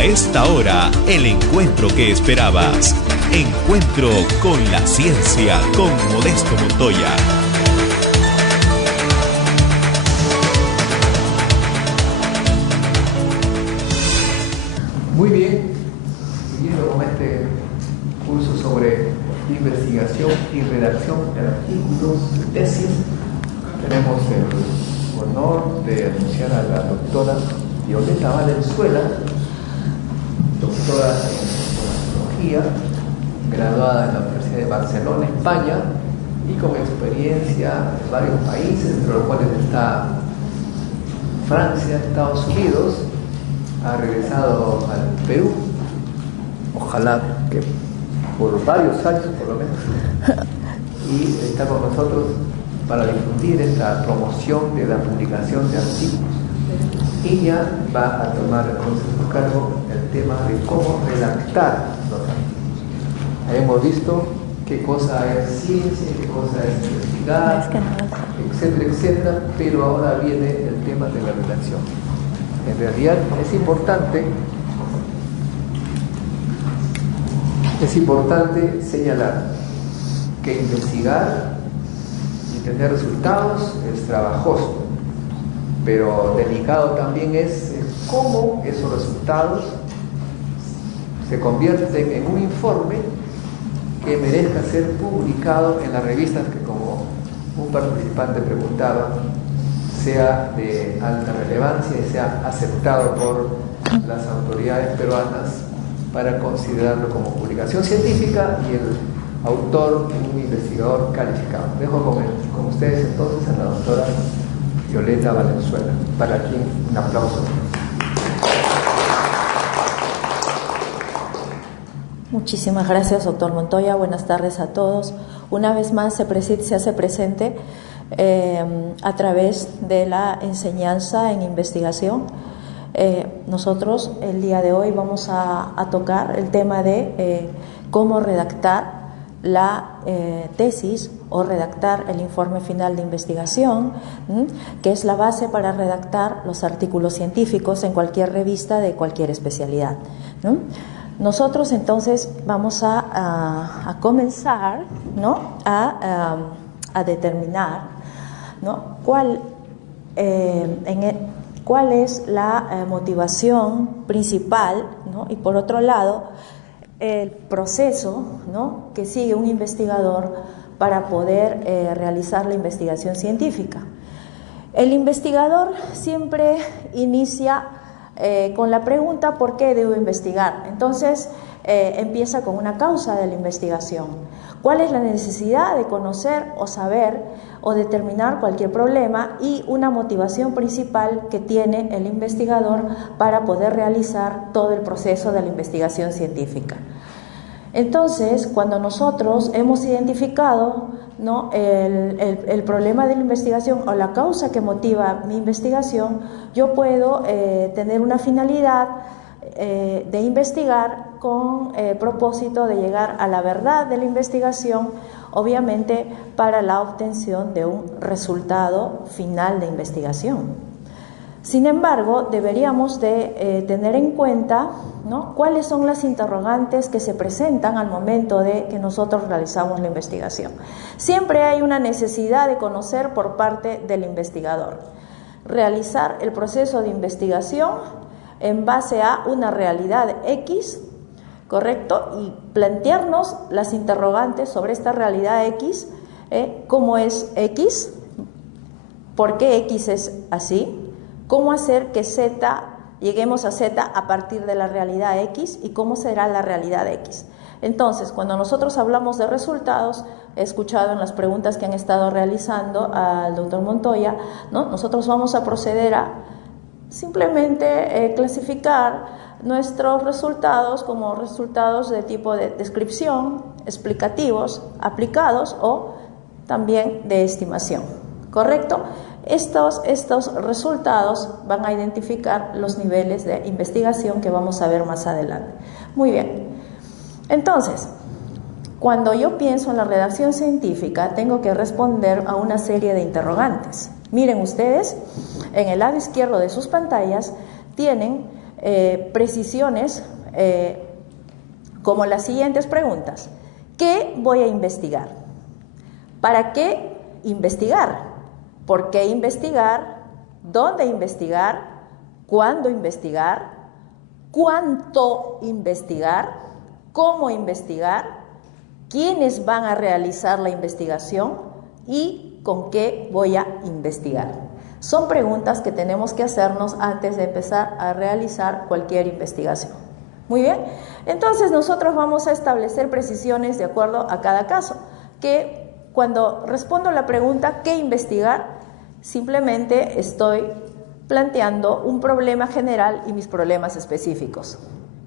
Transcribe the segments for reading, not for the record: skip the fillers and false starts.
A esta hora, el encuentro que esperabas. Encuentro con la ciencia con Modesto Montoya. Muy bien, siguiendo con este curso sobre investigación y redacción de artículos, de tesis, tenemos el honor de anunciar a la doctora Violeta Valenzuela, doctora en sociología, graduada en la Universidad de Barcelona, España, y con experiencia en varios países, entre los cuales está Francia, Estados Unidos. Ha regresado al Perú, ojalá que por varios años por lo menos, y está con nosotros para difundir esta promoción de la publicación de artículos. Ella va a tomar entonces a cargo el tema de cómo redactar los artículos. Hemos visto qué cosa es ciencia, qué cosa es investigar, etcétera, etcétera, pero ahora viene el tema de la redacción. En realidad es importante señalar que investigar y tener resultados es trabajoso, pero delicado también es cómo esos resultados se convierten en un informe que merezca ser publicado en las revistas que, como un participante preguntaba, sea de alta relevancia y sea aceptado por las autoridades peruanas para considerarlo como publicación científica y el autor un investigador calificado. Dejo con ustedes entonces a la doctora Violeta Valenzuela, para quien un aplauso. Muchísimas gracias, doctor Montoya. Buenas tardes a todos. Una vez más se hace presente a través de la enseñanza en investigación. Nosotros el día de hoy vamos a tocar el tema de cómo redactar la tesis o redactar el informe final de investigación, que es la base para redactar los artículos científicos en cualquier revista de cualquier especialidad. Nosotros entonces vamos a comenzar, ¿no?, a determinar, ¿no?, cuál es la motivación principal, ¿no?, y por otro lado el proceso, ¿no?, que sigue un investigador para poder realizar la investigación científica. El investigador siempre inicia con la pregunta ¿por qué debo investigar? Entonces empieza con una causa de la investigación. ¿Cuál es la necesidad de conocer o saber o determinar cualquier problema? Y una motivación principal que tiene el investigador para poder realizar todo el proceso de la investigación científica. Entonces, cuando nosotros hemos identificado, ¿no?, el problema de la investigación o la causa que motiva mi investigación, yo puedo tener una finalidad de investigar con propósito de llegar a la verdad de la investigación, obviamente para la obtención de un resultado final de investigación. Sin embargo, deberíamos de tener en cuenta, ¿no?, cuáles son las interrogantes que se presentan al momento de que nosotros realizamos la investigación. Siempre hay una necesidad de conocer por parte del investigador. Realizar el proceso de investigación en base a una realidad X, ¿correcto? Y plantearnos las interrogantes sobre esta realidad X, ¿cómo es X? ¿Por qué X es así? ¿Cómo hacer que Z, lleguemos a Z a partir de la realidad X y cómo será la realidad X? Entonces, cuando nosotros hablamos de resultados, he escuchado en las preguntas que han estado realizando al doctor Montoya, ¿no?, nosotros vamos a proceder a simplemente clasificar nuestros resultados como resultados de tipo de descripción, explicativos, aplicados o también de estimación, ¿correcto? Estos resultados van a identificar los niveles de investigación que vamos a ver más adelante. Muy bien. Entonces, cuando yo pienso en la redacción científica, tengo que responder a una serie de interrogantes. Miren ustedes, en el lado izquierdo de sus pantallas tienen precisiones como las siguientes preguntas. ¿Qué voy a investigar? ¿Para qué investigar? ¿Por qué investigar? ¿Dónde investigar? ¿Cuándo investigar? ¿Cuánto investigar? ¿Cómo investigar? ¿Quiénes van a realizar la investigación? ¿Y con qué voy a investigar? Son preguntas que tenemos que hacernos antes de empezar a realizar cualquier investigación. Muy bien, entonces nosotros vamos a establecer precisiones de acuerdo a cada caso, que cuando respondo la pregunta ¿qué investigar? Simplemente estoy planteando un problema general y mis problemas específicos.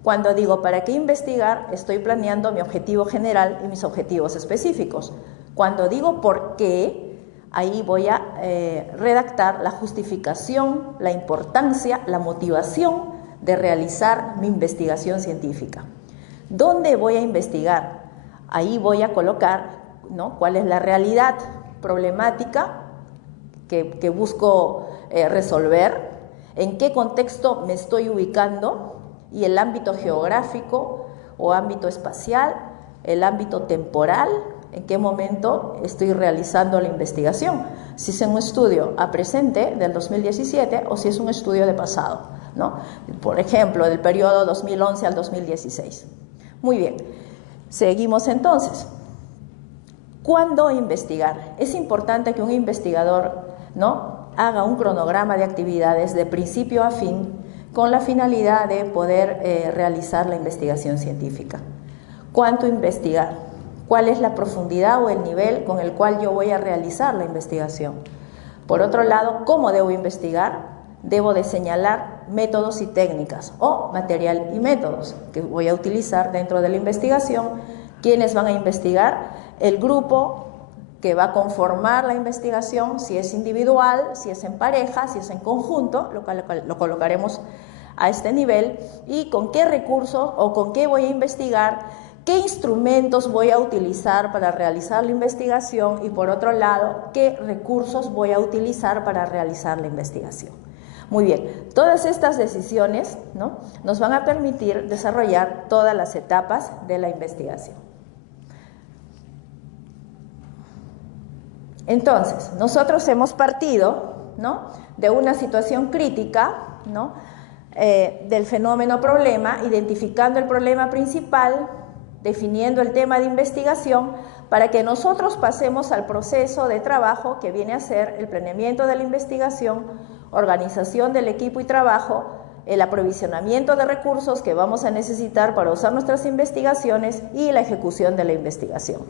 Cuando digo ¿para qué investigar? Estoy planeando mi objetivo general y mis objetivos específicos. Cuando digo ¿por qué? Ahí voy a redactar la justificación, la importancia, la motivación de realizar mi investigación científica. ¿Dónde voy a investigar? Ahí voy a colocar, ¿no?, cuál es la realidad problemática que busco resolver, en qué contexto me estoy ubicando y el ámbito geográfico o ámbito espacial, el ámbito temporal, en qué momento estoy realizando la investigación, si es un estudio a presente del 2017 o si es un estudio de pasado, ¿no? Por ejemplo, del periodo 2011 al 2016. Muy bien, seguimos entonces. ¿Cuándo investigar? Es importante que un investigador, ¿no?, haga un cronograma de actividades de principio a fin con la finalidad de poder realizar la investigación científica. ¿Cuánto investigar? ¿Cuál es la profundidad o el nivel con el cual yo voy a realizar la investigación? Por otro lado, ¿cómo debo investigar? Debo de señalar métodos y técnicas o material y métodos que voy a utilizar dentro de la investigación. ¿Quiénes van a investigar? El grupo que va a conformar la investigación, si es individual, si es en pareja, si es en conjunto, lo colocaremos a este nivel, y con qué recursos o con qué voy a investigar, qué instrumentos voy a utilizar para realizar la investigación y, por otro lado, qué recursos voy a utilizar para realizar la investigación. Muy bien, todas estas decisiones, ¿no?, nos van a permitir desarrollar todas las etapas de la investigación. Entonces, nosotros hemos partido, ¿no?, de una situación crítica, ¿no?, del fenómeno problema, identificando el problema principal, definiendo el tema de investigación, para que nosotros pasemos al proceso de trabajo que viene a ser el planeamiento de la investigación, organización del equipo y trabajo, el aprovisionamiento de recursos que vamos a necesitar para usar nuestras investigaciones y la ejecución de la investigación.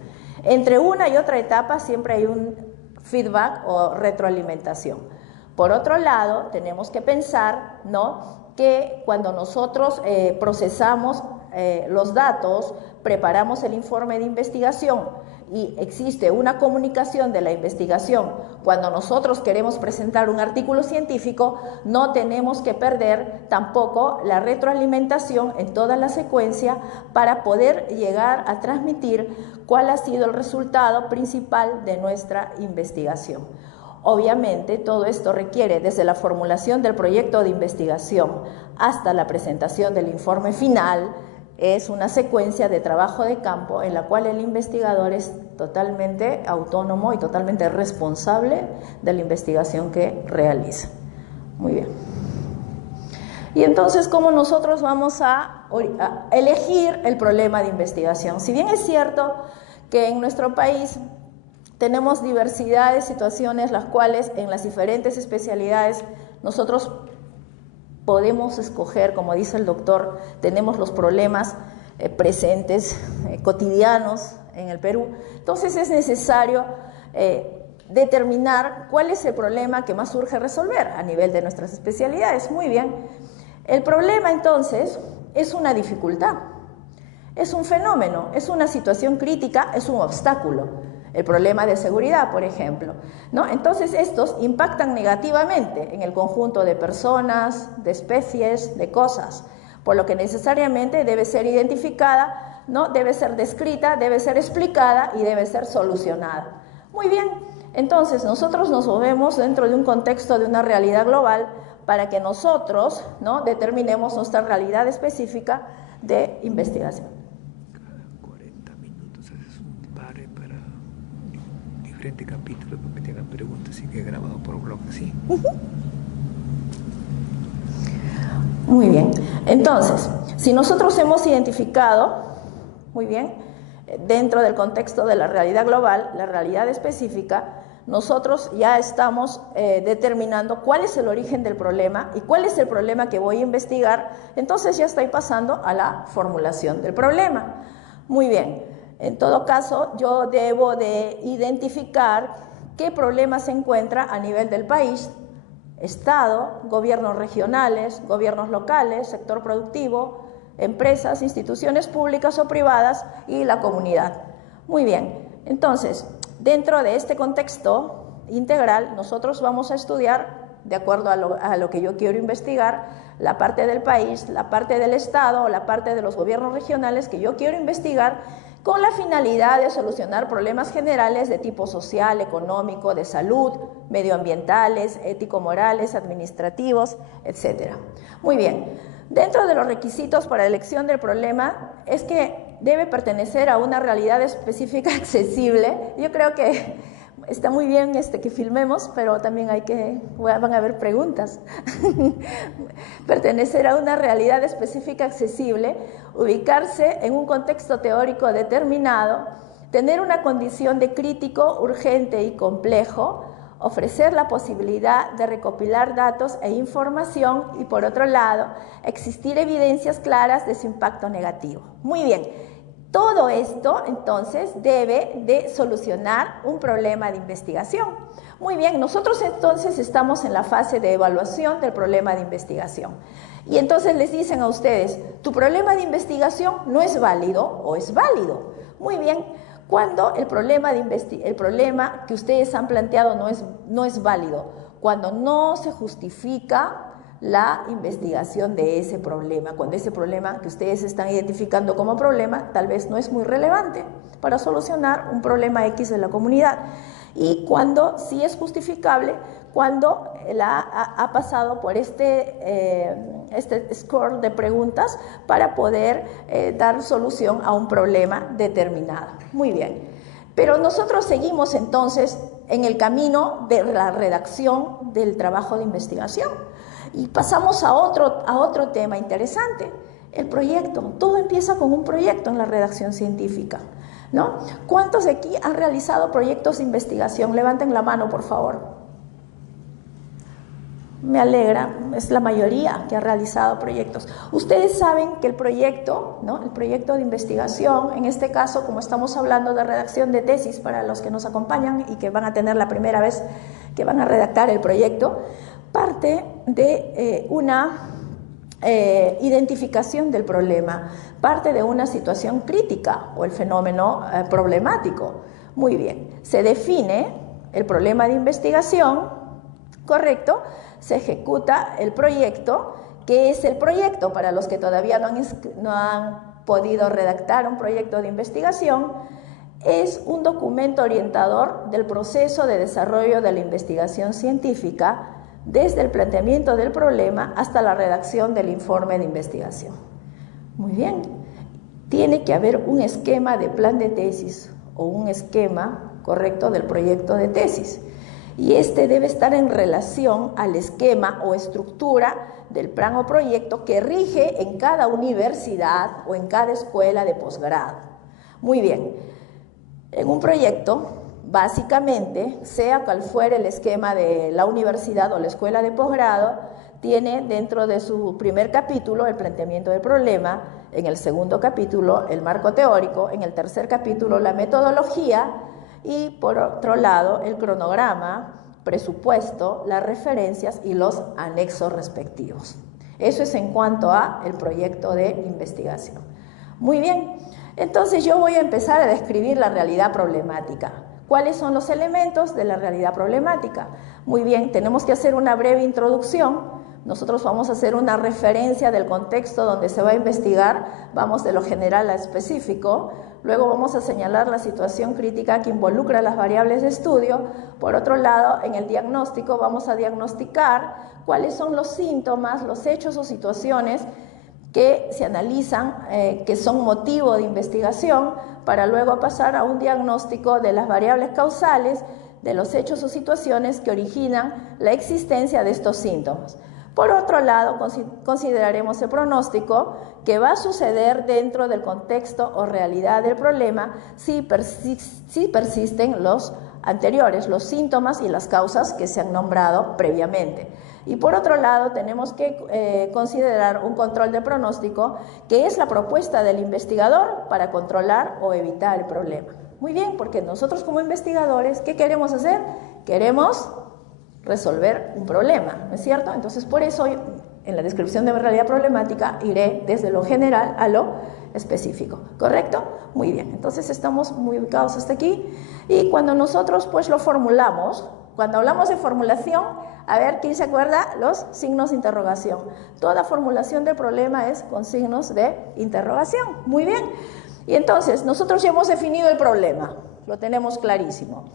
Entre una y otra etapa siempre hay un feedback o retroalimentación. Por otro lado, tenemos que pensar, ¿no?, que cuando nosotros procesamos los datos, preparamos el informe de investigación y existe una comunicación de la investigación, cuando nosotros queremos presentar un artículo científico, no tenemos que perder tampoco la retroalimentación en toda la secuencia para poder llegar a transmitir cuál ha sido el resultado principal de nuestra investigación. Obviamente, todo esto requiere, desde la formulación del proyecto de investigación hasta la presentación del informe final, es una secuencia de trabajo de campo en la cual el investigador es totalmente autónomo y totalmente responsable de la investigación que realiza. Muy bien. Y entonces, ¿cómo nosotros vamos a elegir el problema de investigación? Si bien es cierto que en nuestro país tenemos diversidad de situaciones, las cuales en las diferentes especialidades nosotros podemos escoger, como dice el doctor, tenemos los problemas presentes, cotidianos en el Perú. Entonces es necesario determinar cuál es el problema que más urge resolver a nivel de nuestras especialidades. Muy bien, el problema entonces es una dificultad, es un fenómeno, es una situación crítica, es un obstáculo. El problema de seguridad, por ejemplo, ¿no? Entonces, estos impactan negativamente en el conjunto de personas, de especies, de cosas, por lo que necesariamente debe ser identificada, ¿no?, debe ser descrita, debe ser explicada y debe ser solucionada. Muy bien, entonces nosotros nos movemos dentro de un contexto de una realidad global para que nosotros, ¿no?, determinemos nuestra realidad específica de investigación. Cada 40 minutos haces un pare para diferentes capítulos para que tengan preguntas y que he grabado por blog, ¿sí? Muy bien. Entonces, si nosotros hemos identificado, muy bien, dentro del contexto de la realidad global, la realidad específica, nosotros ya estamos determinando cuál es el origen del problema y cuál es el problema que voy a investigar, entonces ya estoy pasando a la formulación del problema. Muy bien, en todo caso yo debo de identificar qué problema se encuentra a nivel del país, Estado, gobiernos regionales, gobiernos locales, sector productivo, empresas, instituciones públicas o privadas y la comunidad. Muy bien, entonces, dentro de este contexto integral, nosotros vamos a estudiar, de acuerdo a lo que yo quiero investigar, la parte del país, la parte del Estado o la parte de los gobiernos regionales que yo quiero investigar con la finalidad de solucionar problemas generales de tipo social, económico, de salud, medioambientales, ético-morales, administrativos, etc. Muy bien, dentro de los requisitos para elección del problema es que debe pertenecer a una realidad específica accesible. Yo creo que está muy bien que filmemos, pero también van a haber preguntas. Pertenecer a una realidad específica accesible, ubicarse en un contexto teórico determinado, tener una condición de crítico, urgente y complejo, ofrecer la posibilidad de recopilar datos e información y, por otro lado, existir evidencias claras de su impacto negativo. Muy bien. Todo esto, entonces, debe de solucionar un problema de investigación. Muy bien, nosotros entonces estamos en la fase de evaluación del problema de investigación. Y entonces les dicen a ustedes, tu problema de investigación no es válido o es válido. Muy bien, cuando el problema que ustedes han planteado no es válido, cuando no se justifica la investigación de ese problema, cuando ese problema que ustedes están identificando como problema tal vez no es muy relevante para solucionar un problema X de la comunidad, y cuando sí es justificable, cuando ha pasado por este score de preguntas para poder dar solución a un problema determinado. Muy bien, pero nosotros seguimos entonces en el camino de la redacción del trabajo de investigación. Y pasamos a otro tema interesante, el proyecto. Todo empieza con un proyecto en la redacción científica, ¿no? ¿Cuántos de aquí han realizado proyectos de investigación? Levanten la mano, por favor. Me alegra, es la mayoría que ha realizado proyectos. Ustedes saben que el proyecto, ¿no?, el proyecto de investigación, en este caso, como estamos hablando de redacción de tesis para los que nos acompañan y que van a tener la primera vez que van a redactar el proyecto, parte de una identificación del problema, parte de una situación crítica o el fenómeno problemático. Muy bien, se define el problema de investigación, ¿correcto? Se ejecuta el proyecto. ¿Qué es el proyecto? Para los que todavía no han podido redactar un proyecto de investigación, es un documento orientador del proceso de desarrollo de la investigación científica, desde el planteamiento del problema hasta la redacción del informe de investigación. Muy bien, tiene que haber un esquema de plan de tesis o un esquema correcto del proyecto de tesis, y este debe estar en relación al esquema o estructura del plan o proyecto que rige en cada universidad o en cada escuela de posgrado. Muy bien, en un proyecto, básicamente, sea cual fuera el esquema de la universidad o la escuela de posgrado, tiene dentro de su primer capítulo el planteamiento del problema, en el segundo capítulo el marco teórico, en el tercer capítulo la metodología y, por otro lado, el cronograma, presupuesto, las referencias y los anexos respectivos. Eso es en cuanto a el proyecto de investigación. Muy bien, entonces yo voy a empezar a describir la realidad problemática. ¿Cuáles son los elementos de la realidad problemática? Muy bien, tenemos que hacer una breve introducción nosotros vamos a hacer una referencia del contexto donde se va a investigar, vamos de lo general a específico, luego vamos a señalar la situación crítica que involucra las variables de estudio. Por otro lado, en el diagnóstico vamos a diagnosticar cuáles son los síntomas, los hechos o situaciones que se analizan, que son motivo de investigación, para luego pasar a un diagnóstico de las variables causales, de los hechos o situaciones que originan la existencia de estos síntomas. Por otro lado, consideraremos el pronóstico que va a suceder dentro del contexto o realidad del problema si persisten los anteriores, los síntomas y las causas que se han nombrado previamente. Y por otro lado, tenemos que considerar un control de pronóstico, que es la propuesta del investigador para controlar o evitar el problema. Muy bien, porque nosotros como investigadores, ¿qué queremos hacer? Queremos resolver un problema, ¿no es cierto? Entonces, por eso, en la descripción de realidad problemática, iré desde lo general a lo específico, ¿correcto? Muy bien, entonces estamos muy ubicados hasta aquí. Y cuando nosotros, pues, lo formulamos, cuando hablamos de formulación, a ver, ¿quién se acuerda? Los signos de interrogación. Toda formulación del problema es con signos de interrogación. Muy bien. Y entonces, nosotros ya hemos definido el problema, lo tenemos clarísimo.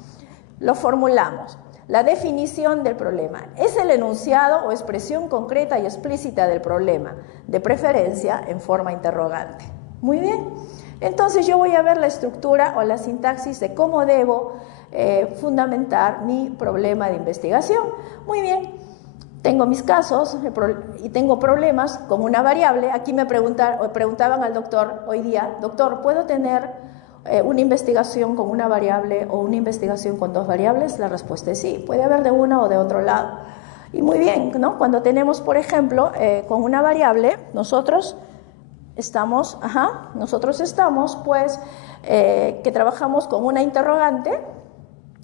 Lo formulamos. La definición del problema es el enunciado o expresión concreta y explícita del problema, de preferencia en forma interrogante. Muy bien. Entonces yo voy a ver la estructura o la sintaxis de cómo debo fundamentar mi problema de investigación. Muy bien. Tengo mis casos y tengo problemas con una variable. Aquí me preguntaban al doctor hoy día, doctor, ¿puedo tener una investigación con una variable o una investigación con dos variables? La respuesta es sí, puede haber de una o de otro lado. Y muy bien, ¿no? Cuando tenemos, por ejemplo, con una variable, nosotros estamos, pues, que trabajamos con una interrogante,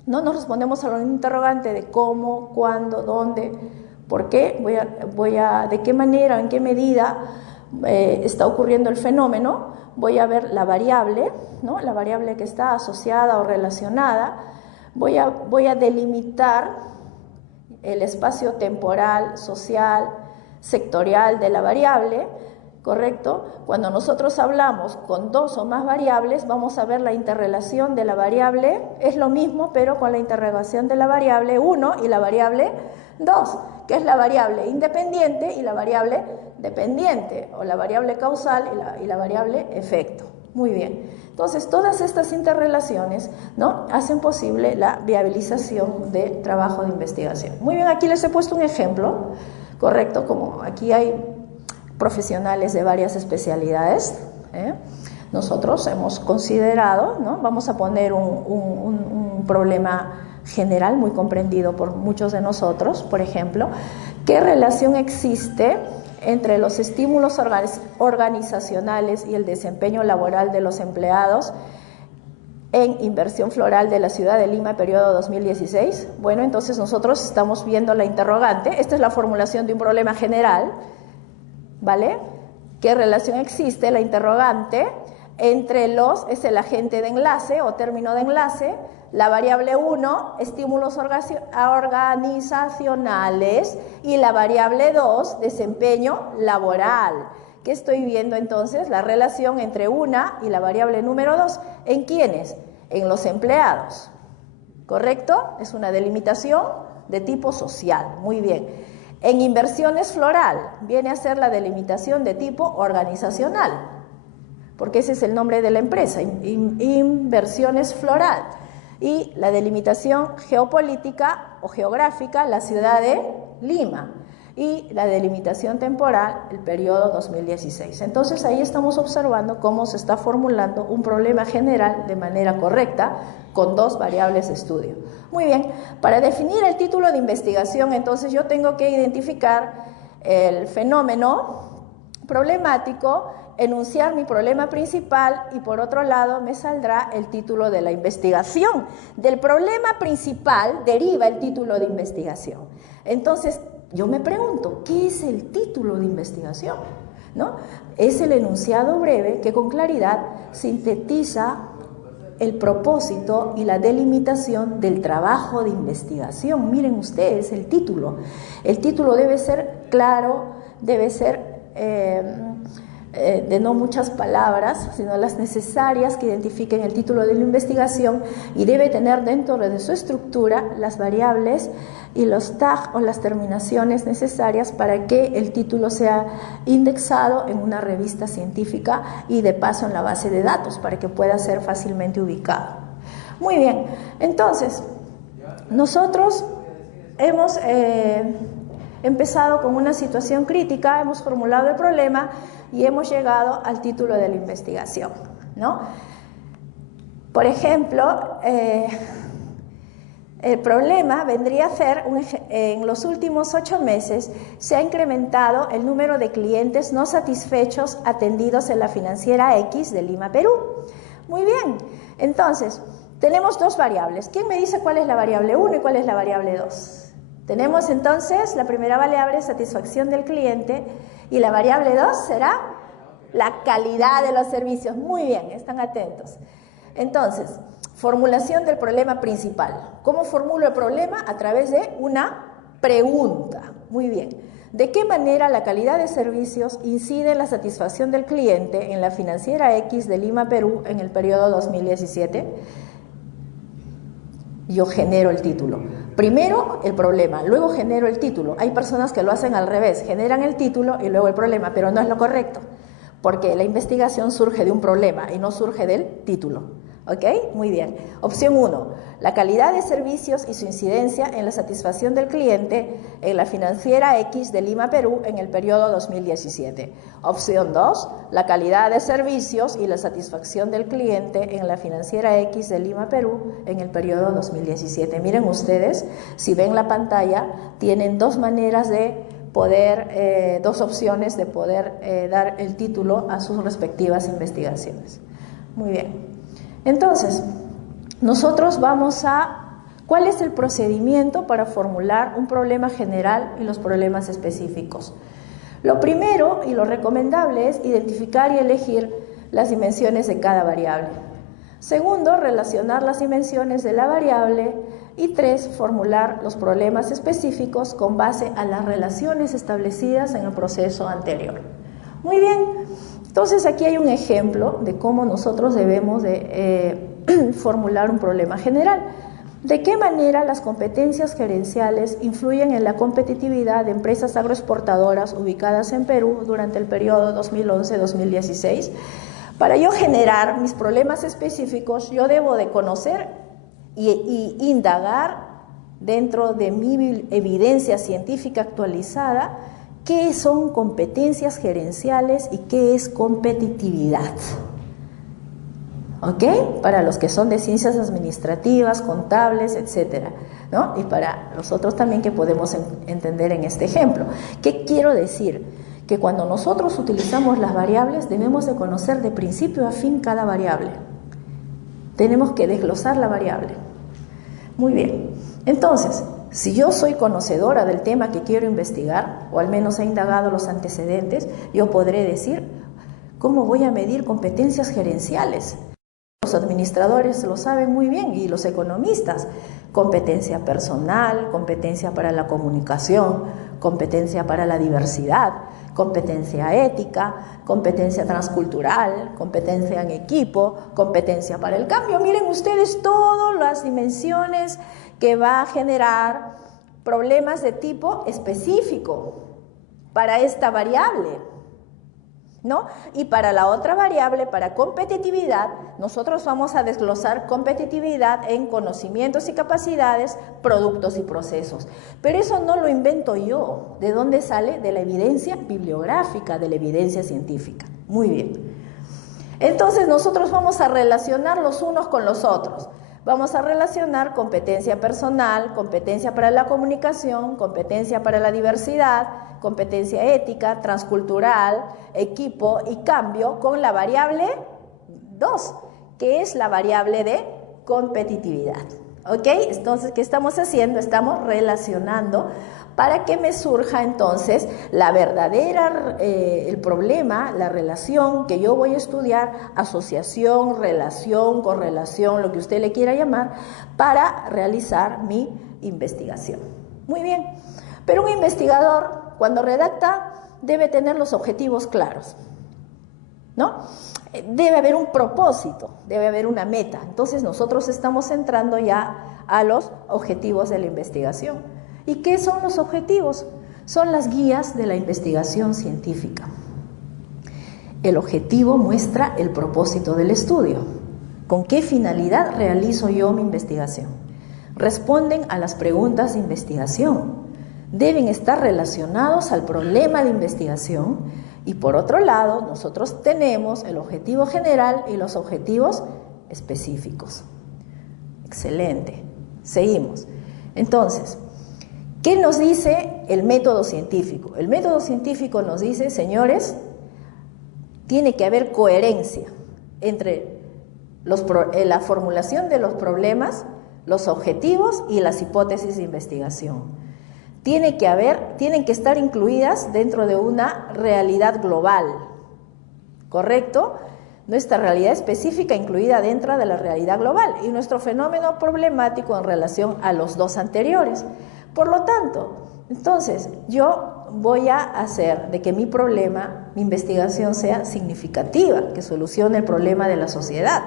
¿no? Nos respondemos a la interrogante de cómo, cuándo, dónde, por qué, de qué manera, en qué medida está ocurriendo el fenómeno. Voy a ver la variable, ¿no? La variable que está asociada o relacionada. Voy a delimitar el espacio temporal, social, sectorial de la variable, ¿correcto? Cuando nosotros hablamos con dos o más variables, vamos a ver la interrelación de la variable, es lo mismo, pero con la interrelación de la variable 1 y la variable 2, que es la variable independiente y la variable dependiente, o la variable causal y la variable efecto. Muy bien. Entonces, todas estas interrelaciones, ¿no?, hacen posible la viabilización del trabajo de investigación. Muy bien, aquí les he puesto un ejemplo, ¿correcto? Como aquí hay profesionales de varias especialidades, nosotros hemos considerado, ¿no?, vamos a poner un problema general muy comprendido por muchos de nosotros, por ejemplo, ¿qué relación existe entre los estímulos organizacionales y el desempeño laboral de los empleados en inversión floral de la ciudad de Lima, periodo 2016? Bueno, entonces nosotros estamos viendo la interrogante. Esta es la formulación de un problema general, ¿vale? ¿Qué relación existe? La interrogante entre es el agente de enlace o término de enlace, la variable 1, estímulos organizacionales, y la variable 2, desempeño laboral. ¿Qué estoy viendo entonces? La relación entre una y la variable número 2. ¿En quiénes? En los empleados. ¿Correcto? Es una delimitación de tipo social. Muy bien. En inversiones floral viene a ser la delimitación de tipo organizacional, porque ese es el nombre de la empresa, inversiones floral. Y la delimitación geopolítica o geográfica, la ciudad de Lima. Y la delimitación temporal, el periodo 2016. Entonces ahí estamos observando cómo se está formulando un problema general de manera correcta con dos variables de estudio. Muy bien, para definir el título de investigación, entonces yo tengo que identificar el fenómeno problemático, enunciar mi problema principal y por otro lado me saldrá el título de la investigación. Del problema principal deriva el título de investigación. Entonces, yo me pregunto, ¿qué es el título de investigación? ¿No? Es el enunciado breve que con claridad sintetiza el propósito y la delimitación del trabajo de investigación. Miren ustedes el título. El título debe ser claro, debe ser de no muchas palabras, sino las necesarias que identifiquen el título de la investigación, y debe tener dentro de su estructura las variables y los tags o las terminaciones necesarias para que el título sea indexado en una revista científica y de paso en la base de datos para que pueda ser fácilmente ubicado. Muy bien, entonces nosotros hemos empezado con una situación crítica, hemos formulado el problema y hemos llegado al título de la investigación, ¿no? Por ejemplo, el problema vendría a ser, en los últimos 8 meses se ha incrementado el número de clientes no satisfechos atendidos en la financiera X de Lima, Perú. Muy bien, entonces, tenemos 2 variables. ¿Quién me dice cuál es la variable 1 y cuál es la variable 2? Tenemos entonces la primera variable, satisfacción del cliente, y la variable 2 será la calidad de los servicios. Muy bien, están atentos. Entonces, formulación del problema principal. ¿Cómo formulo el problema? A través de una pregunta. Muy bien. ¿De qué manera la calidad de servicios incide en la satisfacción del cliente en la financiera X de Lima, Perú, en el periodo 2017? Yo genero el título. Primero el problema, luego genero el título. Hay personas que lo hacen al revés, generan el título y luego el problema, pero no es lo correcto, porque la investigación surge de un problema y no surge del título. ¿Ok? Muy bien. Opción 1, la calidad de servicios y su incidencia en la satisfacción del cliente en la financiera X de Lima, Perú, en el periodo 2017. Opción 2, la calidad de servicios y la satisfacción del cliente en la financiera X de Lima, Perú, en el periodo 2017. Miren ustedes, si ven la pantalla, tienen 2 maneras de poder, 2 opciones de poder dar el título a sus respectivas investigaciones. Muy bien. Entonces, nosotros vamos a... ¿Cuál es el procedimiento para formular un problema general y los problemas específicos? Lo primero y lo recomendable es identificar y elegir las dimensiones de cada variable. Segundo, relacionar las dimensiones de la variable. Y 3, formular los problemas específicos con base a las relaciones establecidas en el proceso anterior. Muy bien. Entonces aquí hay un ejemplo de cómo nosotros debemos de formular un problema general. ¿De qué manera las competencias gerenciales influyen en la competitividad de empresas agroexportadoras ubicadas en Perú durante el periodo 2011-2016? Para yo generar mis problemas específicos, yo debo de conocer y indagar dentro de mi evidencia científica actualizada qué son competencias gerenciales y qué es competitividad. ¿Ok? Para los que son de ciencias administrativas, contables, etcétera, ¿no? Y para nosotros también que podemos entender en este ejemplo. ¿Qué quiero decir? Que cuando nosotros utilizamos las variables debemos de conocer de principio a fin cada variable. Tenemos que desglosar la variable. Muy bien. Entonces, si yo soy conocedora del tema que quiero investigar, o al menos he indagado los antecedentes, yo podré decir, ¿cómo voy a medir competencias gerenciales? Los administradores lo saben muy bien y los economistas. Competencia personal, competencia para la comunicación, competencia para la diversidad, competencia ética, competencia transcultural, competencia en equipo, competencia para el cambio. Miren ustedes todas las dimensiones que va a generar problemas de tipo específico para esta variable, ¿no? Y para la otra variable, para competitividad, nosotros vamos a desglosar competitividad en conocimientos y capacidades, productos y procesos. Pero eso no lo invento yo. ¿De dónde sale? De la evidencia bibliográfica, de la evidencia científica. Muy bien. Entonces nosotros vamos a relacionar los unos con los otros. Vamos a relacionar competencia personal, competencia para la comunicación, competencia para la diversidad, competencia ética, transcultural, equipo y cambio con la variable 2, que es la variable de competitividad. ¿Ok? Entonces, ¿qué estamos haciendo? Estamos relacionando para que me surja entonces la verdadera, el problema, la relación que yo voy a estudiar, asociación, relación, correlación, lo que usted le quiera llamar, para realizar mi investigación. Muy bien, pero un investigador cuando redacta debe tener los objetivos claros, ¿no? Debe haber un propósito, debe haber una meta. Entonces nosotros estamos entrando ya a los objetivos de la investigación. ¿Y qué son los objetivos? Son las guías de la investigación científica. El objetivo muestra el propósito del estudio. ¿Con qué finalidad realizo yo mi investigación? Responden a las preguntas de investigación. Deben estar relacionados al problema de investigación y por otro lado nosotros tenemos el objetivo general y los objetivos específicos. Excelente. Seguimos. Entonces, ¿qué nos dice el método científico? El método científico nos dice, señores, tiene que haber coherencia entre la formulación de los problemas, los objetivos y las hipótesis de investigación. Tienen que estar incluidas dentro de una realidad global, ¿correcto? Nuestra realidad específica incluida dentro de la realidad global y nuestro fenómeno problemático en relación a los dos anteriores. Por lo tanto, entonces, yo voy a hacer de que mi problema, mi investigación sea significativa, que solucione el problema de la sociedad.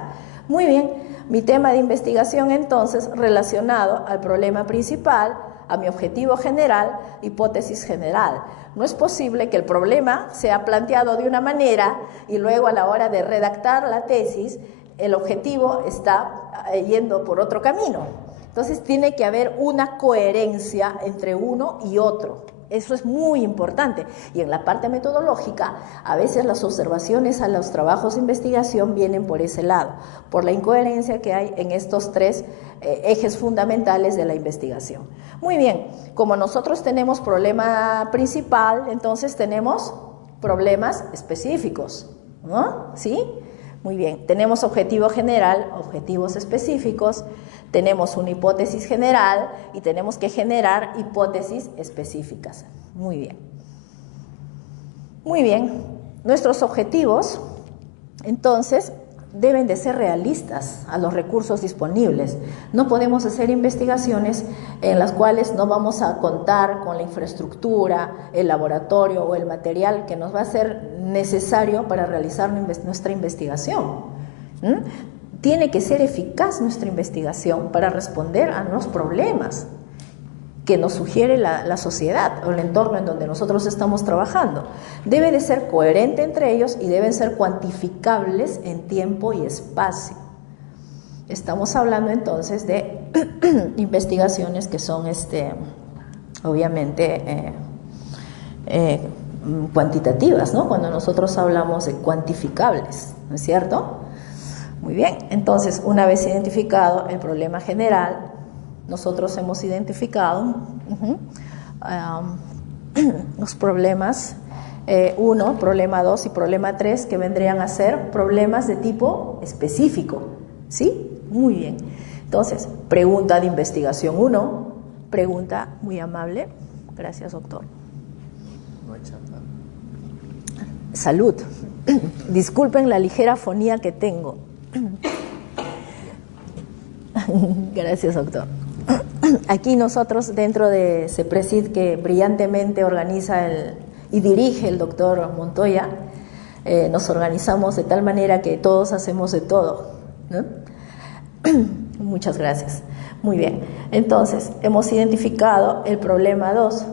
Muy bien, mi tema de investigación entonces relacionado al problema principal, a mi objetivo general, hipótesis general. No es posible que el problema sea planteado de una manera y luego a la hora de redactar la tesis, el objetivo está yendo por otro camino. Entonces tiene que haber una coherencia entre uno y otro. Eso es muy importante. Y en la parte metodológica, a veces las observaciones a los trabajos de investigación vienen por ese lado, por la incoherencia que hay en estos tres ejes fundamentales de la investigación. Muy bien, como nosotros tenemos problema principal, entonces tenemos problemas específicos, ¿no? ¿Sí? Muy bien, tenemos objetivo general, objetivos específicos, tenemos una hipótesis general y tenemos que generar hipótesis específicas. Muy bien. Muy bien, nuestros objetivos, entonces, deben de ser realistas a los recursos disponibles. No podemos hacer investigaciones en las cuales no vamos a contar con la infraestructura, el laboratorio o el material que nos va a ser necesario para realizar nuestra investigación. Tiene que ser eficaz nuestra investigación para responder a los problemas que nos sugiere la sociedad o el entorno en donde nosotros estamos trabajando. Debe de ser coherente entre ellos y deben ser cuantificables en tiempo y espacio. Estamos hablando entonces de investigaciones que son obviamente cuantitativas, ¿no? Cuando nosotros hablamos de cuantificables, ¿no es cierto? Muy bien, entonces una vez identificado el problema general, nosotros hemos identificado los problemas 1, problema 2 y problema 3, que vendrían a ser problemas de tipo específico. ¿Sí? Muy bien. Entonces, pregunta de investigación 1, pregunta muy amable. Gracias, doctor. No hay chapa. Salud. Disculpen la ligera afonía que tengo. Gracias, doctor. Aquí nosotros dentro de CEPRESID, que brillantemente organiza y dirige el doctor Montoya, nos organizamos de tal manera que todos hacemos de todo, ¿no? Muchas gracias. Muy bien. Entonces, hemos identificado el problema 2,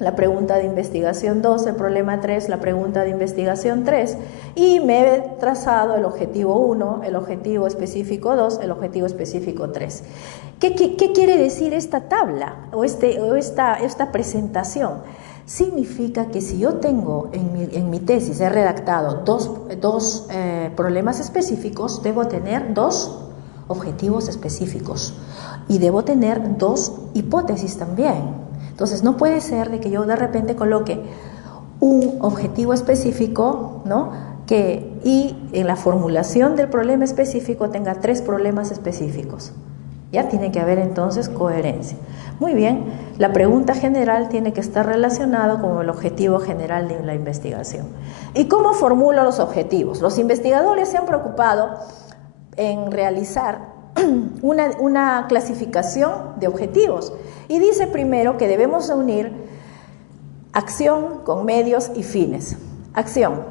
la pregunta de investigación 2, el problema 3, la pregunta de investigación 3, y me he trazado el objetivo 1, el objetivo específico 2, el objetivo específico 3. ¿Qué quiere decir esta tabla o esta presentación? Significa que si yo tengo en mi tesis, he redactado dos problemas específicos, debo tener 2 objetivos específicos y debo tener 2 hipótesis también. Entonces no puede ser de que yo de repente coloque un objetivo específico, ¿no? Y en la formulación del problema específico tenga 3 problemas específicos. Ya tiene que haber entonces coherencia. Muy bien, la pregunta general tiene que estar relacionada con el objetivo general de la investigación. ¿Y cómo formulo los objetivos? Los investigadores se han preocupado en realizar una clasificación de objetivos y dice primero que debemos unir acción con medios y fines. Acción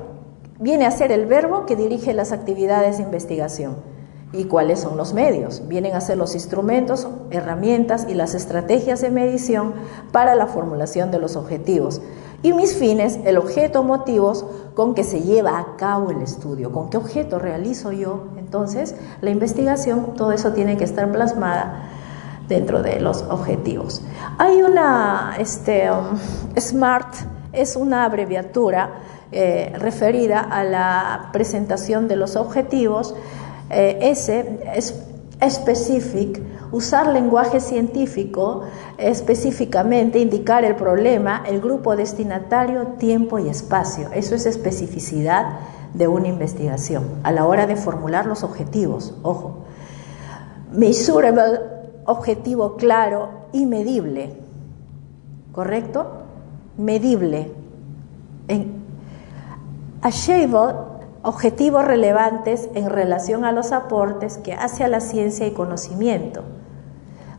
viene a ser el verbo que dirige las actividades de investigación. ¿Y cuáles son los medios? Vienen a ser los instrumentos, herramientas y las estrategias de medición para la formulación de los objetivos. Y mis fines, el objeto, motivos con que se lleva a cabo el estudio. ¿Con qué objeto realizo yo? Entonces, la investigación, todo eso tiene que estar plasmada dentro de los objetivos. Hay una, SMART es una abreviatura referida a la presentación de los objetivos. S es specific, usar lenguaje científico, específicamente indicar el problema, el grupo destinatario, tiempo y espacio. Eso es especificidad de una investigación a la hora de formular los objetivos. Ojo, measurable, objetivo claro y medible, ¿correcto? Medible. Achievable, objetivos relevantes en relación a los aportes que hace a la ciencia y conocimiento.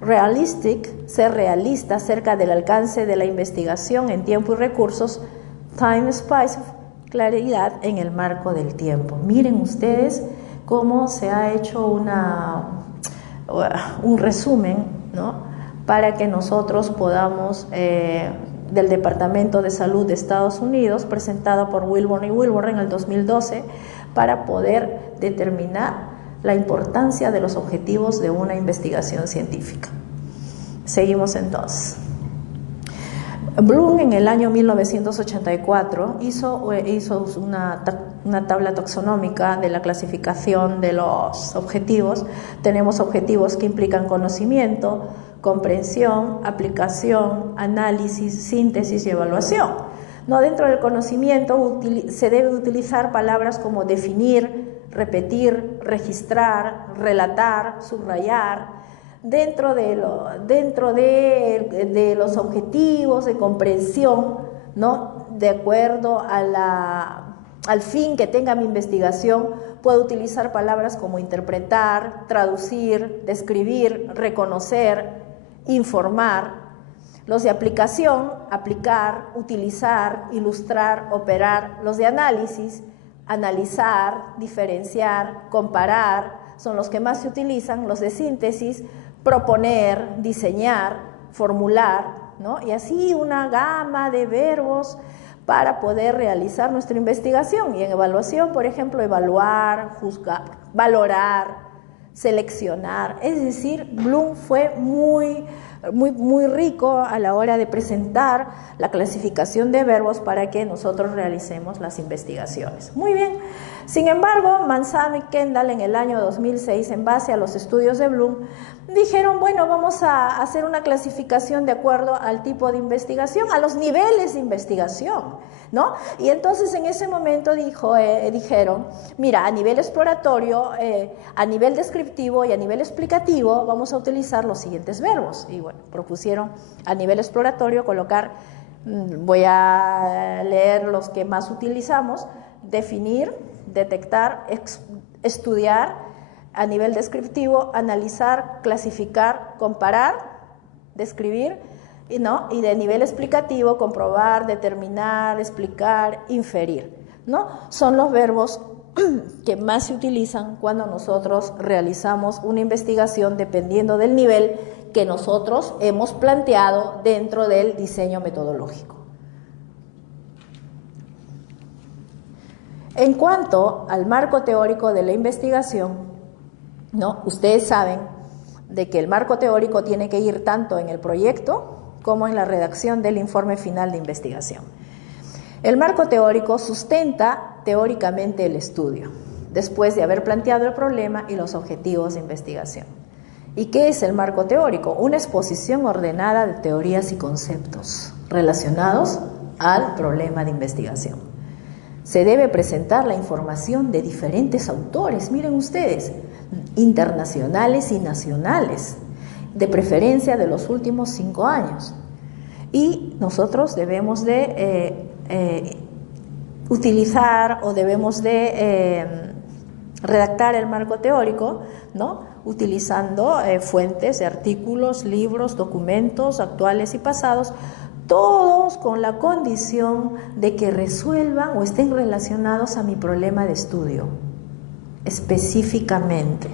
Realistic, ser realista acerca del alcance de la investigación en tiempo y recursos. Time, space, claridad en el marco del tiempo. Miren ustedes cómo se ha hecho un resumen, ¿no?, para que nosotros podamos del Departamento de Salud de Estados Unidos, presentado por Wilborn y Wilborn en el 2012, para poder determinar la importancia de los objetivos de una investigación científica. Seguimos entonces. Bloom en el año 1984 hizo una tabla taxonómica de la clasificación de los objetivos. Tenemos objetivos que implican conocimiento, comprensión, aplicación, análisis, síntesis y evaluación. No, dentro del conocimiento se debe utilizar palabras como definir, repetir, registrar, relatar, subrayar. Dentro de los objetivos de comprensión, ¿no?, de acuerdo al fin que tenga mi investigación, puedo utilizar palabras como interpretar, traducir, describir, reconocer, informar. Los de aplicación, aplicar, utilizar, ilustrar, operar. Los de análisis, analizar, diferenciar, comparar, son los que más se utilizan. Los de síntesis, proponer, diseñar, formular, ¿no? Y así una gama de verbos para poder realizar nuestra investigación. Y en evaluación, por ejemplo, evaluar, juzgar, valorar, seleccionar. Es decir, Bloom fue muy rico a la hora de presentar la clasificación de verbos para que nosotros realicemos las investigaciones. Muy bien. Sin embargo, Manzano y Kendall en el año 2006, en base a los estudios de Bloom, dijeron, bueno, vamos a hacer una clasificación de acuerdo al tipo de investigación, a los niveles de investigación, ¿no? Y entonces en ese momento dijeron, mira, a nivel exploratorio, a nivel descriptivo y a nivel explicativo vamos a utilizar los siguientes verbos. Y bueno, propusieron a nivel exploratorio colocar, voy a leer los que más utilizamos: definir, detectar, estudiar. A nivel descriptivo, analizar, clasificar, comparar, describir, y de nivel explicativo, comprobar, determinar, explicar, inferir, ¿no? Son los verbos que más se utilizan cuando nosotros realizamos una investigación, dependiendo del nivel que nosotros hemos planteado dentro del diseño metodológico. En cuanto al marco teórico de la investigación, ¿no?, ustedes saben de que el marco teórico tiene que ir tanto en el proyecto como en la redacción del informe final de investigación. El marco teórico sustenta teóricamente el estudio, después de haber planteado el problema y los objetivos de investigación. ¿Y qué es el marco teórico? Una exposición ordenada de teorías y conceptos relacionados al problema de investigación. Se debe presentar la información de diferentes autores, miren ustedes, internacionales y nacionales, de preferencia de los últimos 5 años. Y nosotros debemos de utilizar o debemos de redactar el marco teórico, ¿no?, utilizando fuentes de artículos, libros, documentos actuales y pasados, todos con la condición de que resuelvan o estén relacionados a mi problema de estudio, específicamente.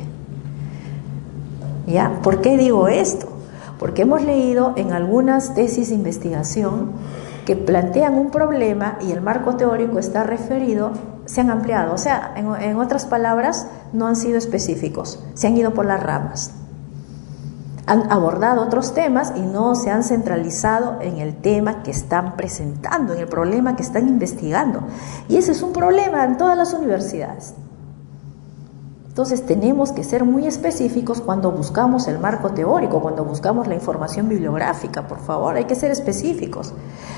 ¿Ya? ¿Por qué digo esto? Porque hemos leído en algunas tesis de investigación que plantean un problema y el marco teórico está referido, se han ampliado, o sea, en otras palabras, no han sido específicos, se han ido por las ramas. Han abordado otros temas y no se han centralizado en el tema que están presentando, en el problema que están investigando. Y ese es un problema en todas las universidades. Entonces tenemos que ser muy específicos cuando buscamos el marco teórico, cuando buscamos la información bibliográfica, por favor, hay que ser específicos.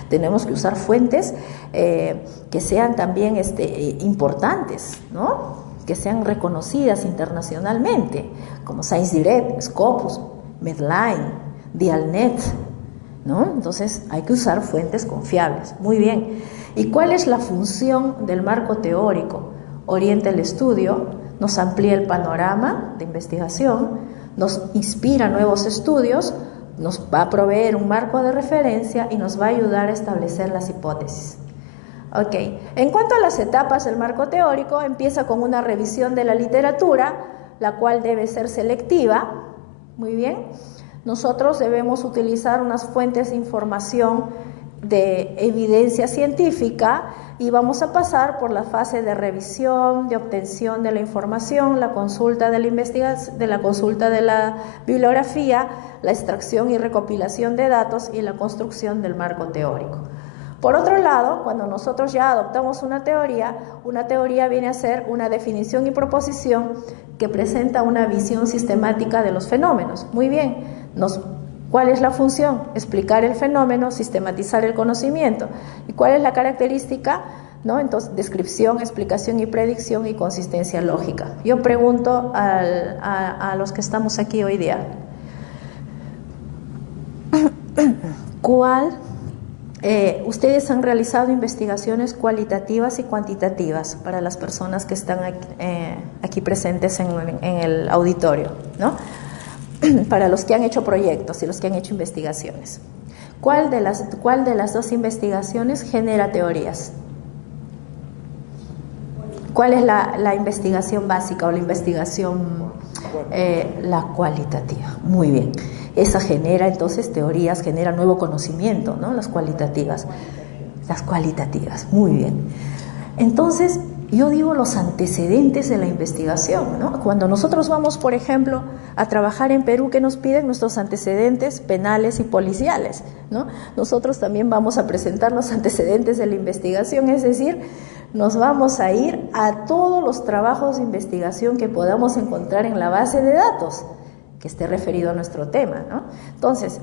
Tenemos que usar fuentes que sean también importantes, ¿no?, que sean reconocidas internacionalmente, como ScienceDirect, Scopus, Medline, Dialnet, ¿no? Entonces hay que usar fuentes confiables. Muy bien. ¿Y cuál es la función del marco teórico? Orienta el estudio, nos amplía el panorama de investigación, nos inspira nuevos estudios, nos va a proveer un marco de referencia y nos va a ayudar a establecer las hipótesis. Ok, en cuanto a las etapas del marco teórico, empieza con una revisión de la literatura, la cual debe ser selectiva. Muy bien, nosotros debemos utilizar unas fuentes de información de evidencia científica y vamos a pasar por la fase de revisión, de obtención de la información, la consulta de la investigación, la consulta de la bibliografía, la extracción y recopilación de datos y la construcción del marco teórico. Por otro lado, cuando nosotros ya adoptamos una teoría viene a ser una definición y proposición que presenta una visión sistemática de los fenómenos. Muy bien, ¿cuál es la función? Explicar el fenómeno, sistematizar el conocimiento. ¿Y cuál es la característica? ¿No? Entonces, descripción, explicación y predicción y consistencia lógica. Yo pregunto a los que estamos aquí hoy día, ustedes han realizado investigaciones cualitativas y cuantitativas para las personas que están aquí presentes en el auditorio, ¿no? Para los que han hecho proyectos y los que han hecho investigaciones. ¿Cuál de las dos investigaciones genera teorías? ¿Cuál es la investigación básica o la investigación la cualitativa? Muy bien. Esa genera entonces teorías, genera nuevo conocimiento, ¿no? Las cualitativas. Las cualitativas, muy bien. Entonces, yo digo los antecedentes de la investigación, ¿no? Cuando nosotros vamos, por ejemplo, a trabajar en Perú, ¿qué nos piden? Nuestros antecedentes penales y policiales, ¿no? Nosotros también vamos a presentar los antecedentes de la investigación, es decir, nos vamos a ir a todos los trabajos de investigación que podamos encontrar en la base de datos que esté referido a nuestro tema, ¿no? Entonces,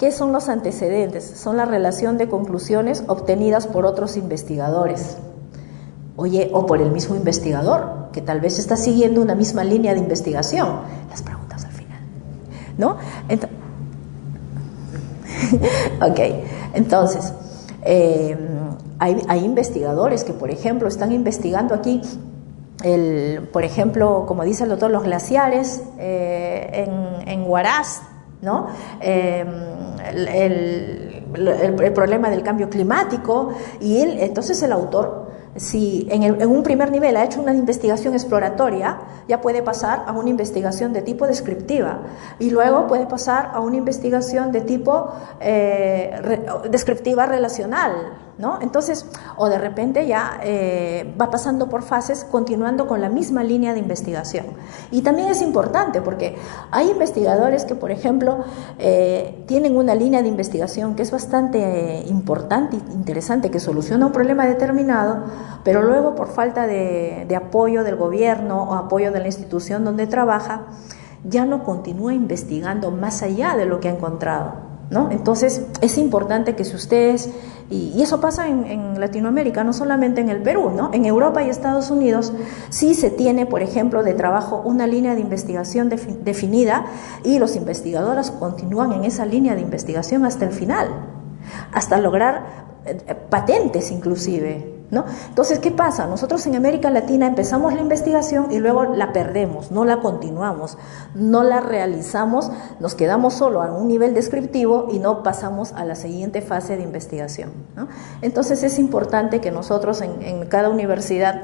¿qué son los antecedentes? Son la relación de conclusiones obtenidas por otros investigadores. Oye, o por el mismo investigador, que tal vez está siguiendo una misma línea de investigación. Las preguntas al final, ¿no? Entonces, hay investigadores que, por ejemplo, están investigando aquí, por ejemplo, como dice el doctor, los glaciares en Huaraz, ¿no? El problema del cambio climático, y entonces el autor, si en un primer nivel ha hecho una investigación exploratoria, ya puede pasar a una investigación de tipo descriptiva y luego puede pasar a una investigación de tipo descriptiva relacional, ¿no? Entonces, o de repente ya va pasando por fases, continuando con la misma línea de investigación. Y también es importante porque hay investigadores que, por ejemplo, tienen una línea de investigación que es bastante importante e interesante, que soluciona un problema determinado, pero luego por falta de apoyo del gobierno o apoyo de la institución donde trabaja, ya no continúa investigando más allá de lo que ha encontrado. ¿no? Entonces, es importante que si ustedes, y eso pasa en Latinoamérica, no solamente en el Perú, ¿no? En Europa y Estados Unidos sí se tiene, por ejemplo, de trabajo una línea de investigación definida, y los investigadores continúan en esa línea de investigación hasta el final, hasta lograr patentes inclusive, ¿no? Entonces, ¿qué pasa? Nosotros en América Latina empezamos la investigación y luego la perdemos, no la continuamos, no la realizamos, nos quedamos solo a un nivel descriptivo y no pasamos a la siguiente fase de investigación, ¿no? Entonces es importante que nosotros en cada universidad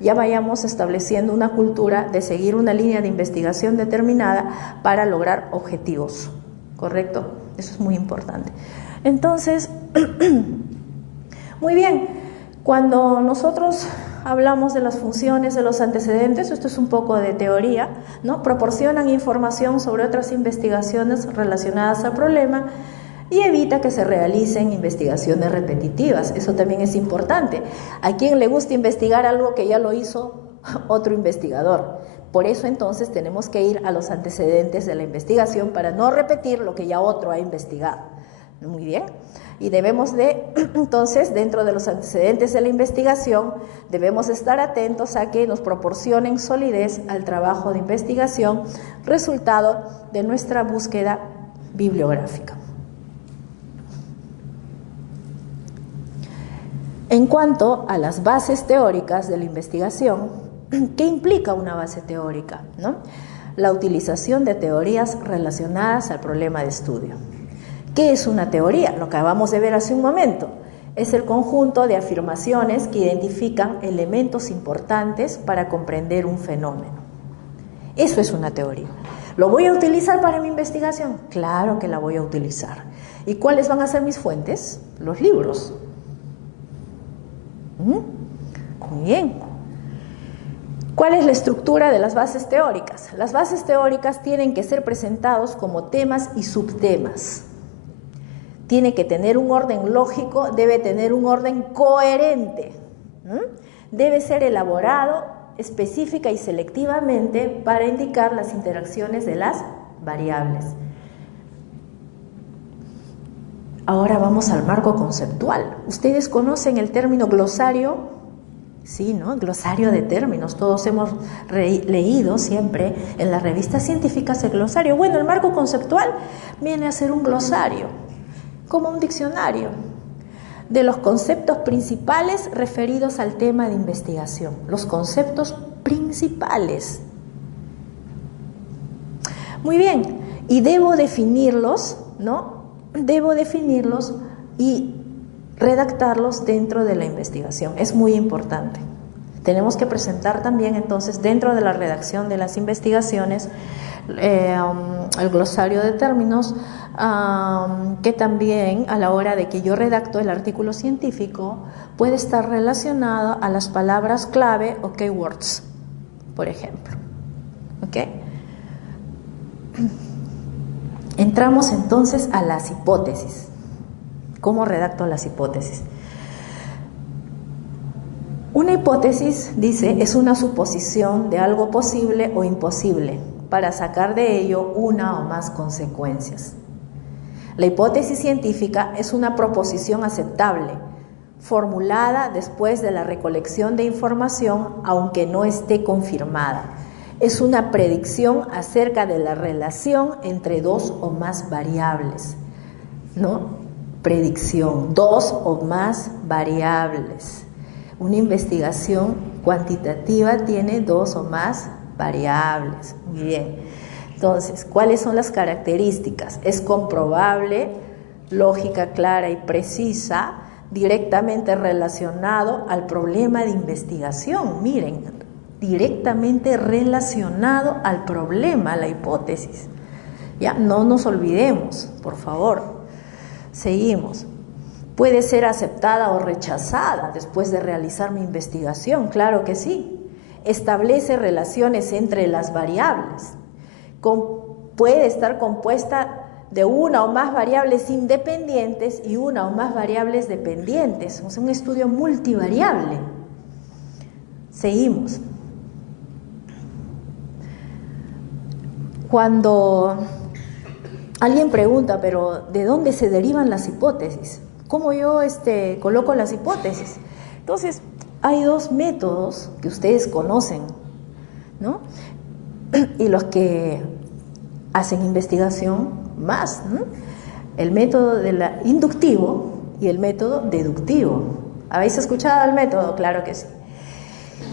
ya vayamos estableciendo una cultura de seguir una línea de investigación determinada para lograr objetivos, ¿correcto? Eso es muy importante. Entonces, muy bien, cuando nosotros hablamos de las funciones de los antecedentes, esto es un poco de teoría, ¿no? Proporcionan información sobre otras investigaciones relacionadas al problema y evita que se realicen investigaciones repetitivas. Eso también es importante. ¿A quién le gusta investigar algo que ya lo hizo otro investigador? Por eso entonces tenemos que ir a los antecedentes de la investigación para no repetir lo que ya otro ha investigado. Muy bien. Y debemos de, entonces, dentro de los antecedentes de la investigación, debemos estar atentos a que nos proporcionen solidez al trabajo de investigación, resultado de nuestra búsqueda bibliográfica. En cuanto a las bases teóricas de la investigación, ¿qué implica una base teórica, ¿no? La utilización de teorías relacionadas al problema de estudio. ¿Qué es una teoría? Lo que acabamos de ver hace un momento. Es el conjunto de afirmaciones que identifican elementos importantes para comprender un fenómeno. Eso es una teoría. ¿Lo voy a utilizar para mi investigación? Claro que la voy a utilizar. ¿Y cuáles van a ser mis fuentes? Los libros. Muy bien. ¿Cuál es la estructura de las bases teóricas? Las bases teóricas tienen que ser presentados como temas y subtemas. Tiene que tener un orden lógico, debe tener un orden coherente. Debe ser elaborado específica y selectivamente para indicar las interacciones de las variables. Ahora vamos al marco conceptual. ¿Ustedes conocen el término glosario? Sí, ¿no? Glosario de términos. Todos hemos leído siempre en las revistas científicas el glosario. Bueno, el marco conceptual viene a ser un glosario, como un diccionario, de los conceptos principales referidos al tema de investigación. Los conceptos principales. Muy bien, y debo definirlos, ¿no? Debo definirlos y redactarlos dentro de la investigación. Es muy importante. Tenemos que presentar también entonces dentro de la redacción de las investigaciones el glosario de términos, que también a la hora de que yo redacto el artículo científico puede estar relacionado a las palabras clave o keywords, por ejemplo. ¿Ok? Entramos entonces a las hipótesis. ¿Cómo redacto las hipótesis? Una hipótesis, dice, es una suposición de algo posible o imposible para sacar de ello una o más consecuencias. La hipótesis científica es una proposición aceptable, formulada después de la recolección de información, aunque no esté confirmada. Es una predicción acerca de la relación entre dos o más variables, ¿no? Predicción, dos o más variables. Una investigación cuantitativa tiene dos o más variables. Muy bien. Entonces, ¿cuáles son las características? Es comprobable, lógica clara y precisa, directamente relacionado al problema de investigación. Miren, directamente relacionado al problema, la hipótesis. Ya, no nos olvidemos, por favor. Seguimos. ¿Puede ser aceptada o rechazada después de realizar mi investigación? Claro que sí. Establece relaciones entre las variables. Puede estar compuesta de una o más variables independientes y una o más variables dependientes. Es un estudio multivariable. Seguimos. Alguien pregunta, pero ¿de dónde se derivan las hipótesis? ¿Cómo yo coloco las hipótesis? Entonces, hay dos métodos que ustedes conocen, ¿no? Y los que hacen investigación más, ¿no? El método inductivo y el método deductivo. ¿Habéis escuchado el método? Claro que sí.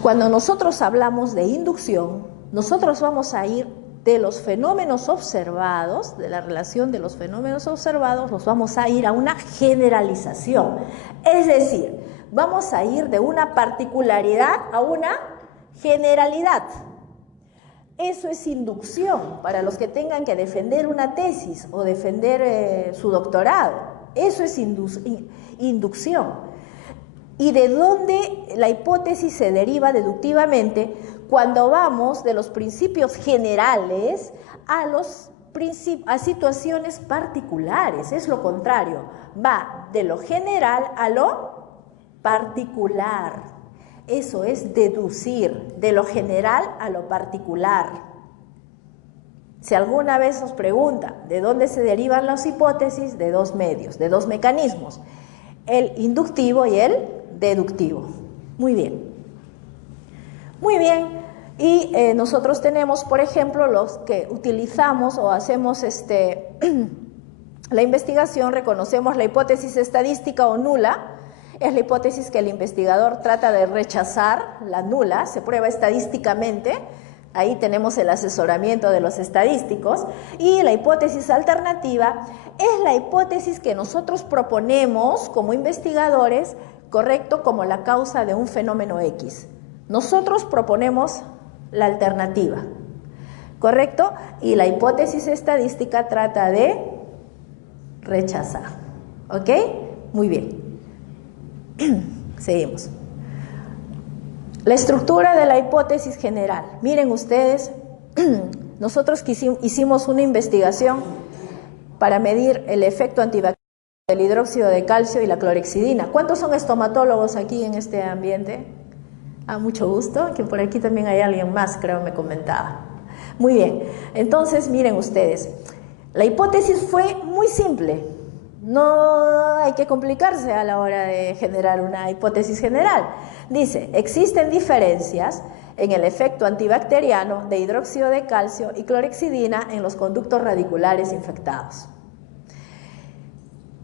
Cuando nosotros hablamos de inducción, nosotros vamos a ir de los fenómenos observados, de la relación de los fenómenos observados, nos vamos a ir a una generalización. Es decir, vamos a ir de una particularidad a una generalidad. Eso es inducción para los que tengan que defender una tesis o defender su doctorado. Eso es inducción. ¿Y de dónde la hipótesis se deriva deductivamente? Cuando vamos de los principios generales a situaciones particulares. Es lo contrario, va de lo general a lo particular. Eso es deducir, de lo general a lo particular. Si alguna vez os pregunta de dónde se derivan las hipótesis, de dos medios, de dos mecanismos, el inductivo y el deductivo. Muy bien. Muy bien. Y nosotros tenemos, por ejemplo, los que utilizamos o hacemos la investigación, reconocemos la hipótesis estadística o nula. Es la hipótesis que el investigador trata de rechazar, la nula, se prueba estadísticamente. Ahí tenemos el asesoramiento de los estadísticos. Y la hipótesis alternativa es la hipótesis que nosotros proponemos como investigadores, correcto, como la causa de un fenómeno X. Nosotros proponemos la alternativa, ¿correcto? Y la hipótesis estadística trata de rechazar, ¿ok? Muy bien. Seguimos. La estructura de la hipótesis general. Miren ustedes, nosotros hicimos una investigación para medir el efecto antibacteriano del hidróxido de calcio y la clorhexidina. ¿Cuántos son estomatólogos aquí en este ambiente? Mucho gusto, que por aquí también hay alguien más, creo me comentaba. Muy bien, entonces miren ustedes, la hipótesis fue muy simple, no hay que complicarse a la hora de generar una hipótesis general. Dice, existen diferencias en el efecto antibacteriano de hidróxido de calcio y clorhexidina en los conductos radiculares infectados.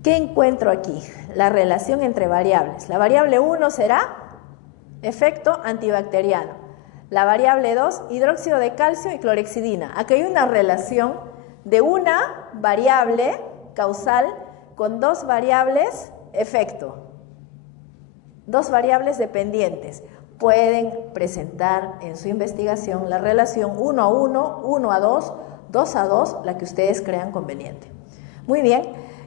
¿Qué encuentro aquí? La relación entre variables. La variable 1 será efecto antibacteriano. La variable 2, hidróxido de calcio y clorhexidina. Aquí hay una relación de una variable causal con dos variables efecto. Dos variables dependientes. Pueden presentar en su investigación la relación 1 a 1, 1 a 2, 2 a 2, la que ustedes crean conveniente. Muy bien.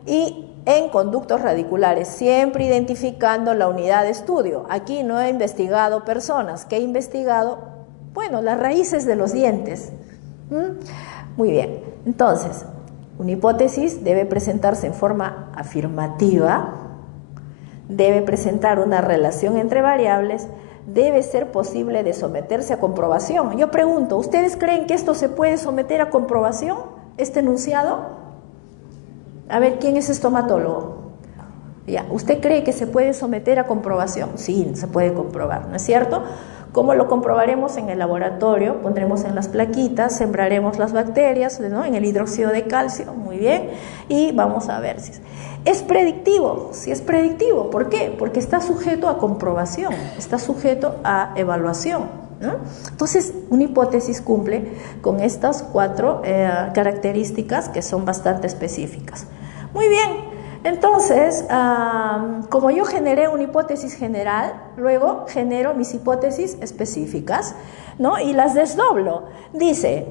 Y en conductos radiculares, siempre identificando la unidad de estudio. Aquí no he investigado personas, que he investigado, bueno, las raíces de los dientes. Muy bien, entonces, una hipótesis debe presentarse en forma afirmativa, debe presentar una relación entre variables, debe ser posible de someterse a comprobación. Yo pregunto, ¿ustedes creen que esto se puede someter a comprobación, este enunciado? A ver, ¿quién es estomatólogo? Ya, ¿usted cree que se puede someter a comprobación? Sí, se puede comprobar, ¿no es cierto? ¿Cómo lo comprobaremos? En el laboratorio, pondremos en las plaquitas, sembraremos las bacterias, ¿no? En el hidróxido de calcio, muy bien, y vamos a ver si es predictivo. Sí es predictivo, ¿por qué? Porque está sujeto a comprobación, está sujeto a evaluación, ¿no? Entonces, una hipótesis cumple con estas cuatro características que son bastante específicas. Muy bien, entonces, como yo generé una hipótesis general, luego genero mis hipótesis específicas, ¿no? Y las desdoblo. Dice,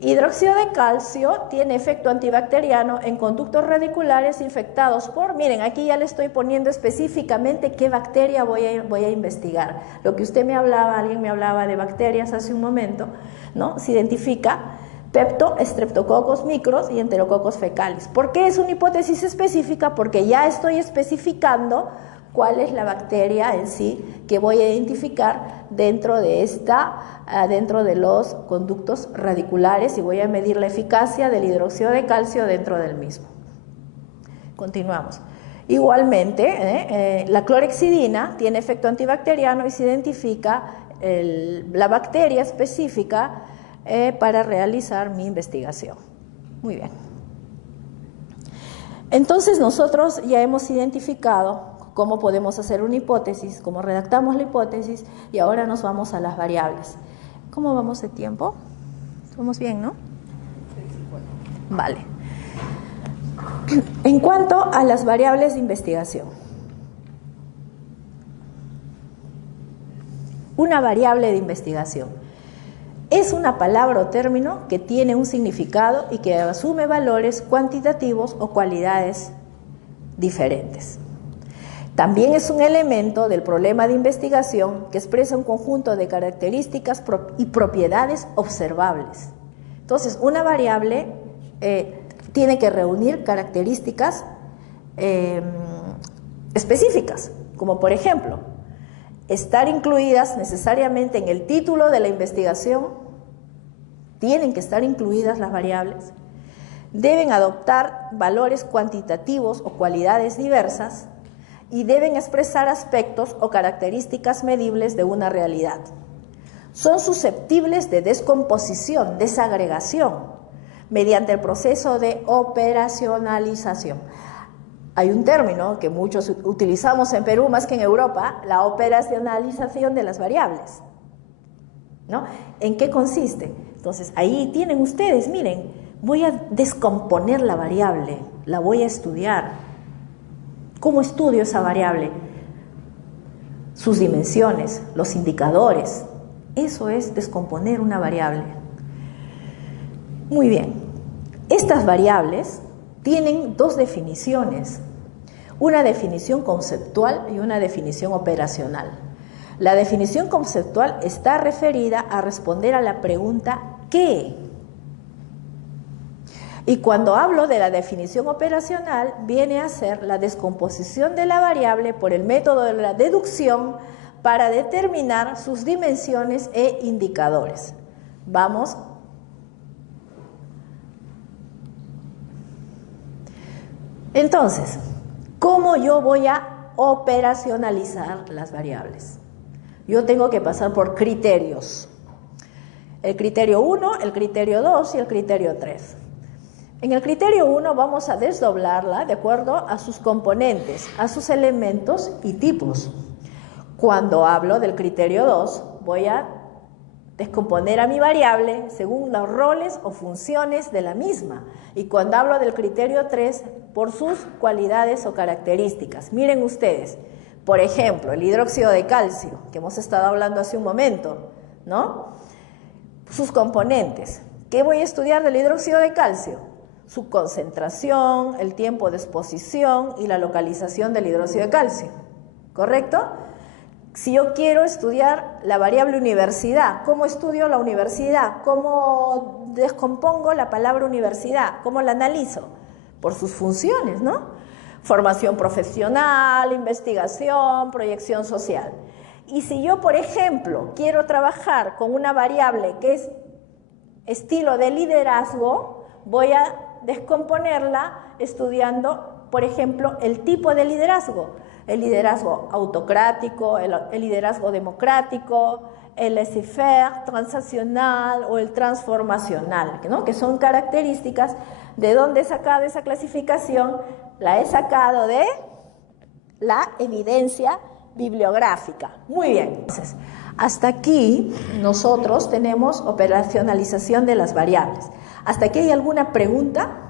hidróxido de calcio tiene efecto antibacteriano en conductos radiculares infectados por, miren, aquí ya le estoy poniendo específicamente qué bacteria voy a investigar. Lo que usted me hablaba, alguien me hablaba de bacterias hace un momento, ¿no? Se identifica Pepto, Streptococcus micros y Enterococcus fecalis. ¿Por qué es una hipótesis específica? Porque ya estoy especificando cuál es la bacteria en sí que voy a identificar dentro de los conductos radiculares y voy a medir la eficacia del hidróxido de calcio dentro del mismo. Continuamos. Igualmente, la clorhexidina tiene efecto antibacteriano y se identifica la bacteria específica para realizar mi investigación. Muy bien. Entonces nosotros ya hemos identificado cómo podemos hacer una hipótesis, cómo redactamos la hipótesis y ahora nos vamos a las variables. ¿Cómo vamos de tiempo? ¿Vamos bien, no? Vale. En cuanto a las variables de investigación, una variable de investigación es una palabra o término que tiene un significado y que asume valores cuantitativos o cualidades diferentes. También es un elemento del problema de investigación que expresa un conjunto de características y propiedades observables. Entonces, una variable tiene que reunir características específicas, como por ejemplo, estar incluidas necesariamente en el título de la investigación, tienen que estar incluidas las variables, deben adoptar valores cuantitativos o cualidades diversas y deben expresar aspectos o características medibles de una realidad. Son susceptibles de descomposición, desagregación, mediante el proceso de operacionalización. Hay un término que muchos utilizamos en Perú más que en Europa, la operacionalización de las variables, ¿no? ¿En qué consiste? Entonces, ahí tienen ustedes, miren, voy a descomponer la variable, la voy a estudiar. ¿Cómo estudio esa variable? Sus dimensiones, los indicadores. Eso es descomponer una variable. Muy bien. Estas variables tienen dos definiciones, una definición conceptual y una definición operacional. La definición conceptual está referida a responder a la pregunta ¿qué? Y cuando hablo de la definición operacional, viene a ser la descomposición de la variable por el método de la deducción para determinar sus dimensiones e indicadores. Vamos. Entonces, ¿cómo yo voy a operacionalizar las variables? Yo tengo que pasar por criterios. El criterio 1, el criterio 2 y el criterio 3. En el criterio 1 vamos a desdoblarla de acuerdo a sus componentes, a sus elementos y tipos. Cuando hablo del criterio 2, voy a descomponer a mi variable según los roles o funciones de la misma. Y cuando hablo del criterio 3, por sus cualidades o características. Miren ustedes, por ejemplo, el hidróxido de calcio, que hemos estado hablando hace un momento, ¿no? Sus componentes. ¿Qué voy a estudiar del hidróxido de calcio? Su concentración, el tiempo de exposición y la localización del hidróxido de calcio. ¿Correcto? Si yo quiero estudiar la variable universidad, ¿cómo estudio la universidad? ¿Cómo descompongo la palabra universidad? ¿Cómo la analizo? Por sus funciones, ¿no? Formación profesional, investigación, proyección social. Y si yo, por ejemplo, quiero trabajar con una variable que es estilo de liderazgo, voy a descomponerla estudiando, por ejemplo, el tipo de liderazgo. El liderazgo autocrático, el liderazgo democrático, el laissez-faire, transaccional o el transformacional, ¿no? Que son características. ¿De dónde he sacado esa clasificación? La he sacado de la evidencia bibliográfica. Muy bien. Entonces, hasta aquí nosotros tenemos operacionalización de las variables. ¿Hasta aquí hay alguna pregunta?